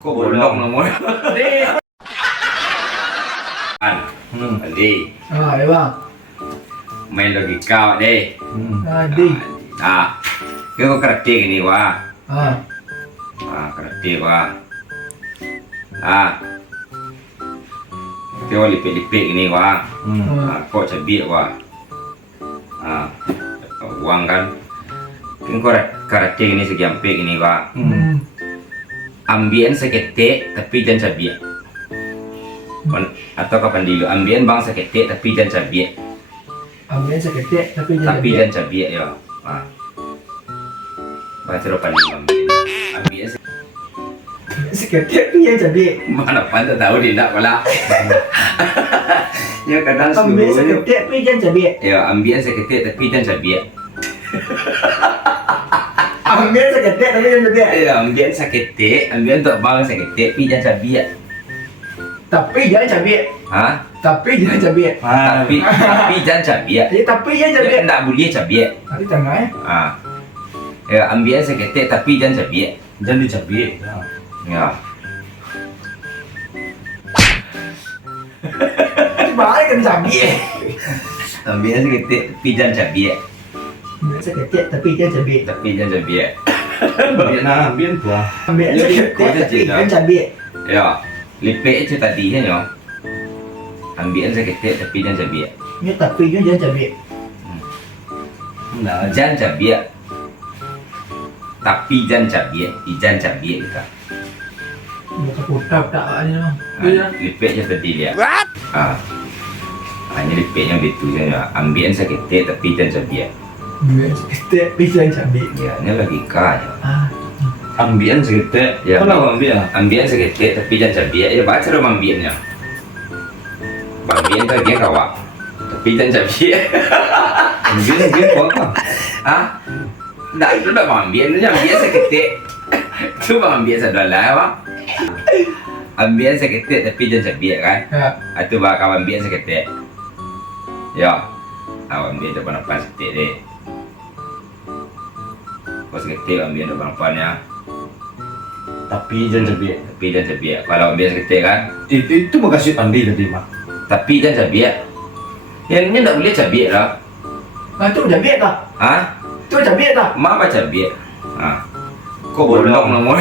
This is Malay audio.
Kok bolong nomor? Adi, Ya bang. main logika deh. Di. Kau kerti ini wah. Ah. Kerti wah. Kau lipik-lipik ini wah. Kok cabai wah. Uang kan. Kau kerti ini segi ampek ini wah. Ambien seketik tapi jangan cabai. Atau kapan dulu ambien bang seketik tapi jangan cabai. Ambil seketik tapi Jangan cabai ya. Baca depan ambien seketik tapi jangan cabai. mana pandai tahu dia nak pula. Ya kadang Ambil seluruhnya. seketik tapi jangan cabai. Ya ambien seketik tapi jangan cabai. Ambil seketik tapi jangan cabai. Ya ambien seketik, ambien untuk bang seketik tapi jangan cabai. Tapi jangan cabai. Hah? Tapi jangan cabai. Tapi jangan cabai. Ya tapi jangan cabai. Dia tak boleh cabai. Nanti tengah ya. Ya ambien seketik tapi jangan cabai. Jangan dicabai. Ya. Balik kan cabai. Ambien seketik tapi jangan cabai. Ambil seketik tapi jangan cabai. Tapi jangan cabai. Biar nah, biar buah. Ambil Jadi, seketik kau tapi cakap. jangan cabai. Ya. Lipik itu tadi kan ya. Ambien seketik tapi jangan cabai. Ini tapi jangan cabai. Enggak. Jangan cabai. Tapi jangan cabai. Jangan cabai kita. Bukan putar tak ada. Lipiknya tadi lihat. Hanya lipiknya itu saja. Ambien seketik tapi jangan cabai. Ambil seketik tapi jangan cabai. Ya, ini logika ya. Ambien segitu. Ya, Kenapa ambien? Ambien seketik tapi jangan cabai. Ya baca dong ambiennya. Ambien tu dia kawak. Tapi jangan cabai. Ambien dia buah apa? Nah itu dah ambien tu ambien seketik. Tu ambien sedalah bang. Ambien seketik tapi jangan cabai kan. Itu bakal ambien seketik. Ya. Ambien depan apa seketik deh. Kau seketik ambien depan apanya. Tapi jangan cabai. Tapi jangan cabai. Kalau ambien seketik kan. Itu makasih tadi tadi mah. Tapi jangan cabai. Yang ini tak boleh cabai lah. Itu cabai tak? Hah? Itu cabai tak? Mak apa cabai? Kau bolong nomor.